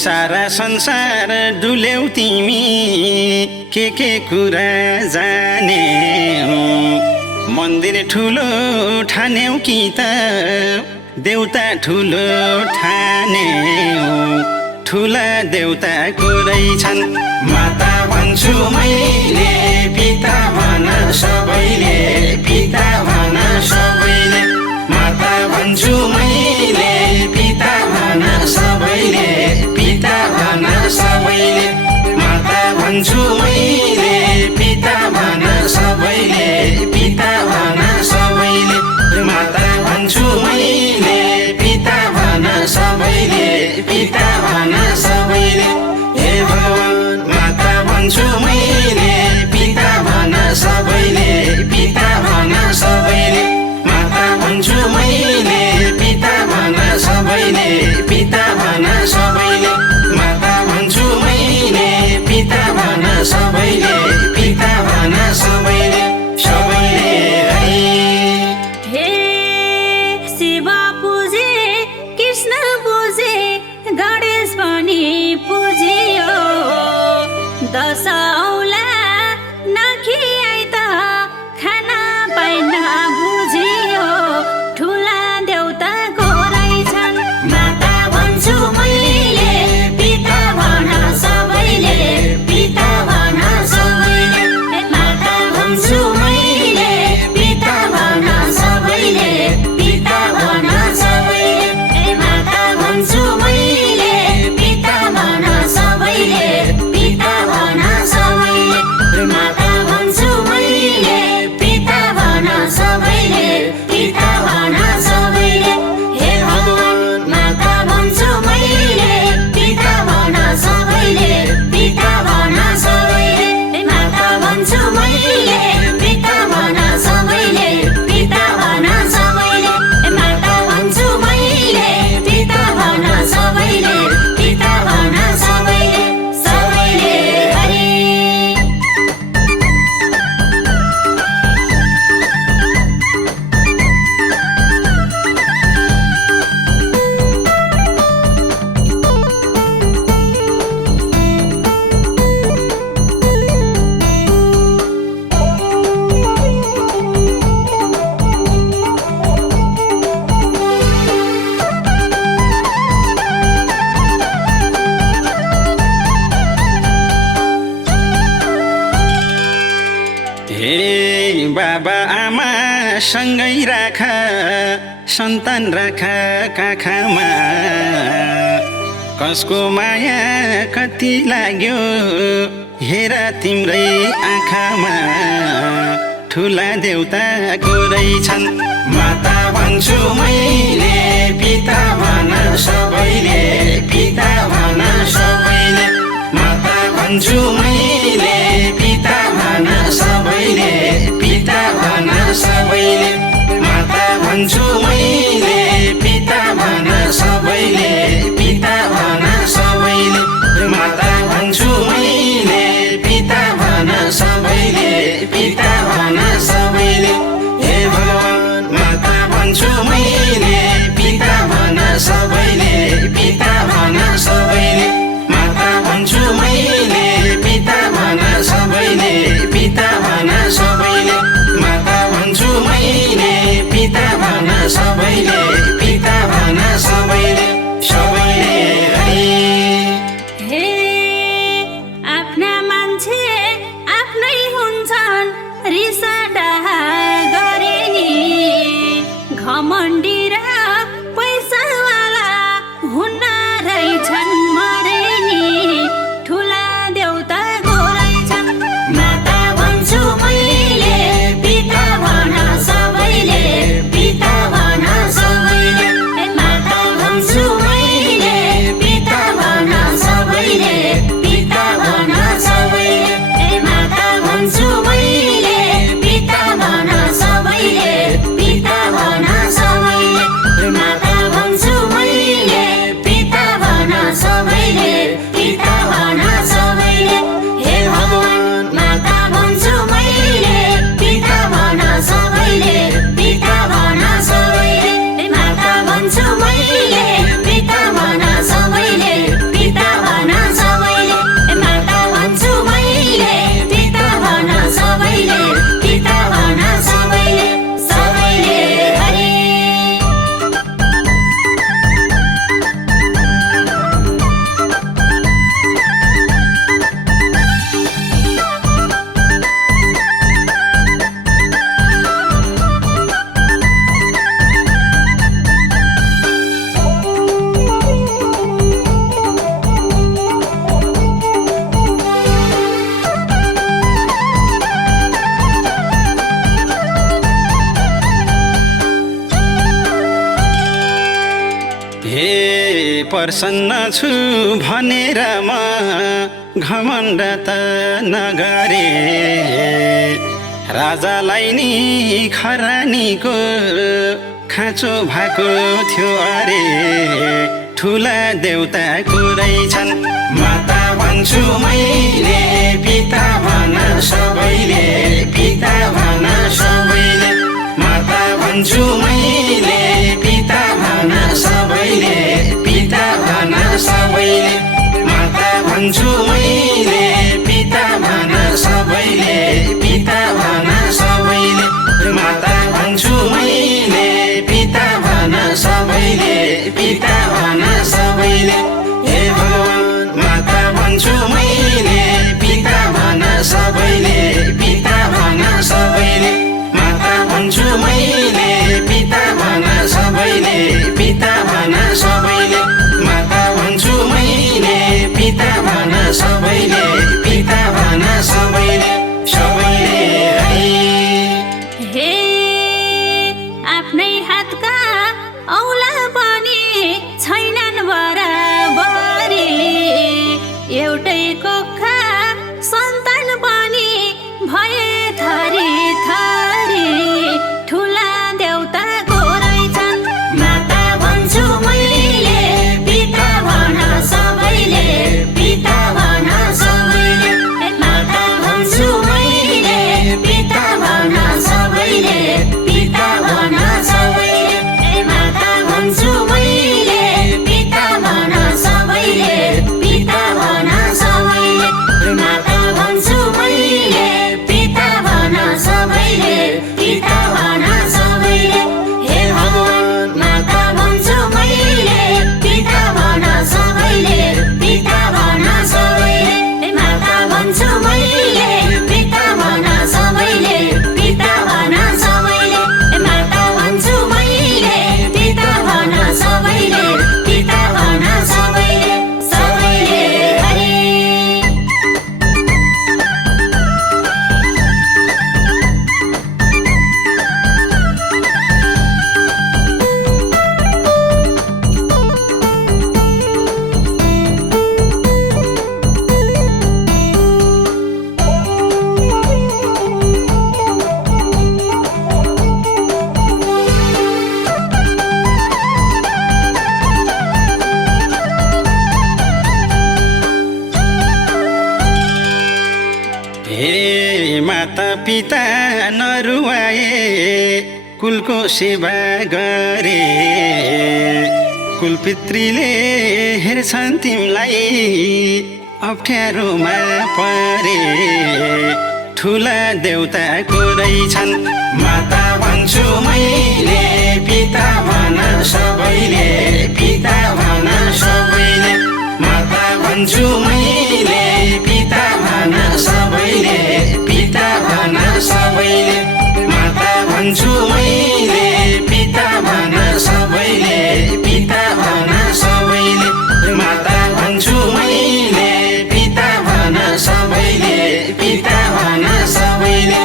सारा संसार डुल्यौ तिमी के कुरा जाने मन्दिर ठुलो ठान्यौ कि त देउता ठुलो ठान्यौ ठुला देउता कुरै छन् माता भन्छु मैले पिता भन सबैले पिता भन सबैले माता भन्छु मैले पिता भन सबैले पिता भन सबैले माता भन्छु मैले पिता भन सबैले पिता भन सबैले माता भन्छु मैले पिता भन सबैले पिता भन सबैले हे भगवान माता भन्छु मैले पिता भन सबैले पिता भन सबैले माता भन्छु मैले पिता भन सबैले पिता भन सबैले माता भन्छु मैले पिता भन सबैले पिता भन सबैले सबैले हे शिव पूजे कृष्ण पूजे गणेश पनि पूजियो दश औला नखियाइ त खाना पाइन बुझियो ठुला देउता गोरै छन् माता भन्छु मैले पिता भन सबैले पिता भन सबैले माता भन्छु मैले पिता भन सबैले पिता भन सबैले माता भन्छु मैले पिता भन सबैले पिता भन सबैले माता भन्छु मैले पिता भन सबैले पिता भन सबैले हे भगवान माता भन्छु मैले पिता भन सबैले पिता भन सबैले माता भन्छु मैले पिता भन सबैले पिता भन सबैले माता भन्छु मैले पिता भन सबैले पिता भन सबैले सबैले हरि हे बाबा आमा सँगै राख सन्तान राख काखमा कसको माया कति लाग्यो हेर तिम्रै आँखामा ठुला देउता गोरै छन् माता भन्छु मैले पिता भन सबैले पिता भन सबैले माता भन्छु मैले पिता भन सबैले पिता भन सबैले माता भन्छु मैले पिता भन सबैले पिता भन सबैले माता भन्छु मैले पिता भन सबैले पिता भन सबैले हे भगवान माता भन्छु मैले पिता भन सबैले पिता भन सबैले माता भन्छु मैले पिता भन सबैले पिता भन सबैले माता भन्छु मैले पिता भन सबैले पिता भन सबैले सबैले हे आफ्ना मान्छे आफ्नै हुन्छन् रिसा डाहा गरे नि घमण्डी र पैसावाला हुन्न रहेछन् मरे नि ठुला देउता गोरै छन् माता भन्छु मैले पिता भन सबैले पिता भन सबैले माता भन्छु मैले पिता भन सबैले पिता भन सबैले माता भन्छु मैले प्रसन्न छु भनेर म घमण्ड त नगरे राजालाई नि खरानीको खाँचो भएको थियो अरे ठुला देउताको रहेछन् माता भन्छु मैले पिता भन सबैले पिता भन सबैले माता भन्छु मैले पिता भन सबैले पिता भन सबैले माता भन्छु मैले पिता भन सबैले पिता भन सबैले माता भन्छु मैले पिता भन सबैले पिता भन सबैले हे भगवान् माता भन्छु मैले पिता भन सबैले पिता भन सबैले माता भन्छु मैले पिता भन सबैले पिता भन सबैले माता भन्छु मैले पिता भन सबैले पिता भन सबैले सबैले हे आफ्नै हातका औला पनि छैनन् बराबरी एउटै कोखा सन्तान पनि भए थरी थरी ठुला देउताको रहेछन् माता भन्छु मैले पिता भन सबैले पिता भन सबैले माता भन्छु मैले पिता भन सबैले पिता भन सबैले माता भन्छु मैले पिता भन सबैले पिता भन सबैले माता भन्छु मैले पिता भन सबैले पिता भन सबैले हे भगवान् माता भन्छु मैले पिता भन सबैले पिता भन सबैले माता भन्छु मैले पिता भन सबैले पिता भन सबैले माता भन्छु मैले पिता भन सबैले पिता भन सबैले सबैले हरि हे माता पिता नरुवाए कुलको सेवा गरे कुलपितृले हेर्छन् तिमीलाई अप्ठ्यारोमा परे ठुला देउताको रहेछन् माता भन्छु मैले पिता भन सबैले पिता भन सबैले माता भन्छु मैले पिता भन सबैले पिता भन सबैले माता भन्छु मैले पिता भन सबैले पिता भन सबैले माता भन्छु मैले पिता भन सबैले पिता भन सबैले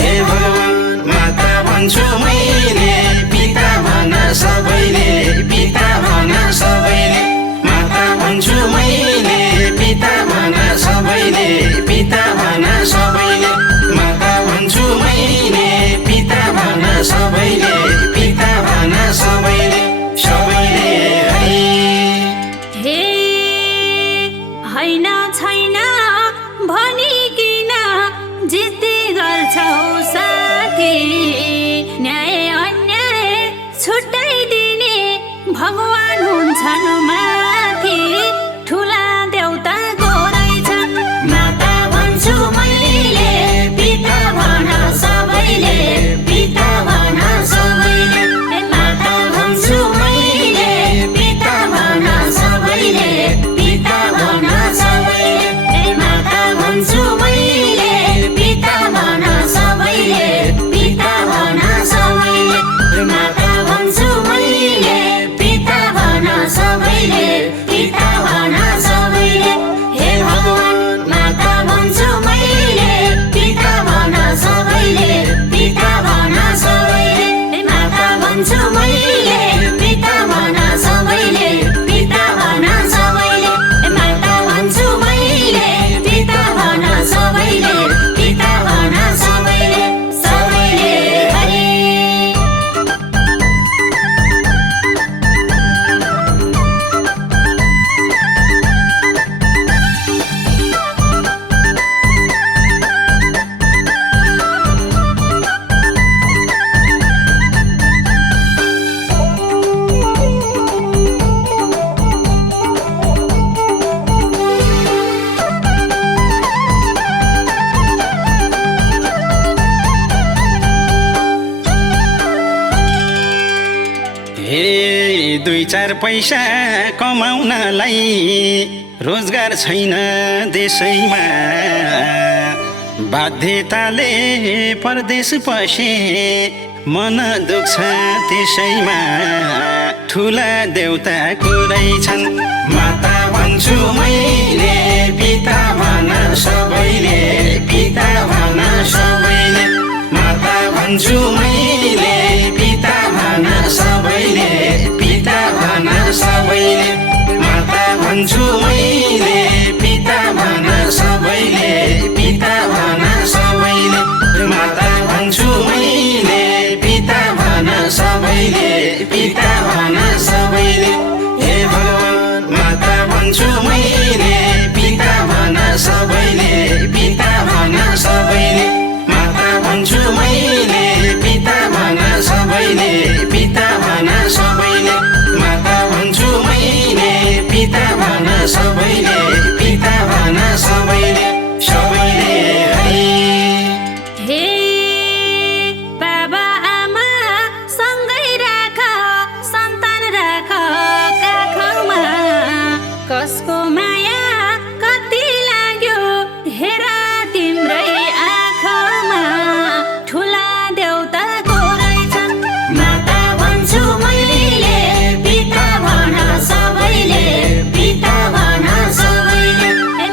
हे भगवान् माता भन्छु मैले पिता भन सबैले पिता भन सबैले माता भन्छु मैले पिता भन सबैले पिता भन सबैले माता भन्छु मैले पिता भन सबैले पिता भन सबैले सबैले हे होइन छैन भनिकिन जित्ती गर्छौ साथी न्याय अन्याय छुट्याइदिने भगवान् हुन्छन् माथि ठुला देउताको रहेछन् माता भन्छु मैले पिता भन सबैले पिता भन सबैले माता भन्छु मैले पिता भन सबैले पिता भन सबैले माता भन्छु मैले पिता भन सबैले पिता भन सबैले माता भन्छु मैले पिता भन सबैले दुई चार पैसा कमाउनलाई रोजगार छैन देशैमा बाध्यताले परदेश पसे मन दुख्छ त्यसैमा ठुला देउताको रहेछन् माता भन्छु मैले पिता भन सबैले पिता भन सबैले माता भन्छु मैले पिता भन सबैले पिता भन सबैले माता भन्छु मैले पिता भन सबैले पिता भन सबैले माता भन्छु मैले पिता भन सबैले पिता भन सबैले हे भगवान माता भन्छु मैले पिता भन सबैले पिता भन सबैले माता भन्छु मैले पिता भन सबैले पिता भन सबैले माता भन्छु मैले पिता भन सबैले पिता भन सबैले सबैले हरि हे बाबा आमा सँगै राख सन्तान राख काखमा कसको माया कति लाग्यो हेर तिम्रै आँखामा ठुला देउताको रहेछन् माता भन्छु मैले पिता भन सबैले पिता भन सबैले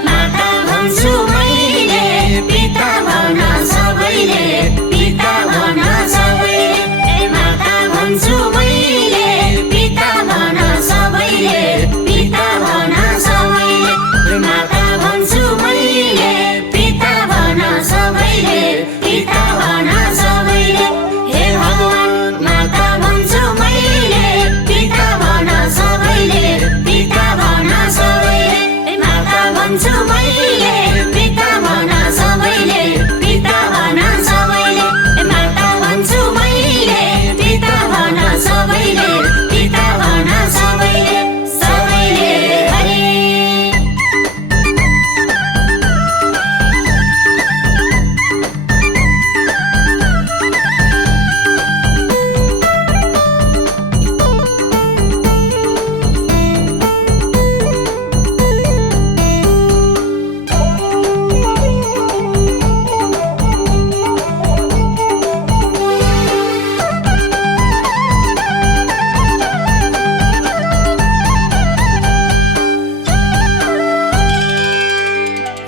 माता भन्छु मैले पिता भन सबैले पिता भन सबैले माता भन्छु मैले पिता भन सबैले पिता भन सबैले माता भन्छु मैले पिता भन सबैले पिता भन सबैले हे भगवान माता भन्छु मैले पिता भन सबैले पिता भन सबैले माता भन्छु मैले पिता भन सबैले पिता भन सबैले माता भन्छु मैले पिता भन सबैले पिता भन सबैले सबैले हरि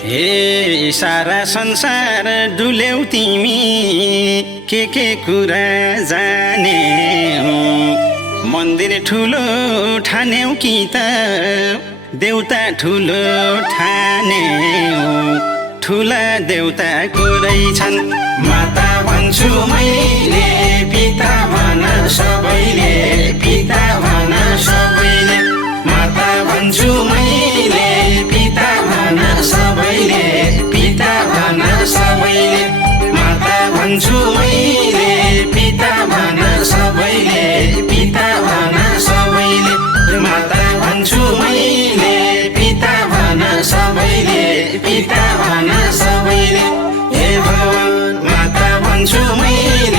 हे सारा संसार डुल्यौ तिमी के कुरा जाने मन्दिर ठुलो ठान्यौ कि त देउता ठुलो ठान्यौ ठुला देउताको रहेछन् माता भन्छु मैले पिता भन सबैले पिता भन सबैले माता भन्छु मैले पिता भन सबैले पिता भन सबैले माता भन्छु मैले पिता भन सबैले पिता भन सबैले माता भन्छु मैले पिता भन सबैले पिता भन सबैले हे भगवान माता भन्छु मैले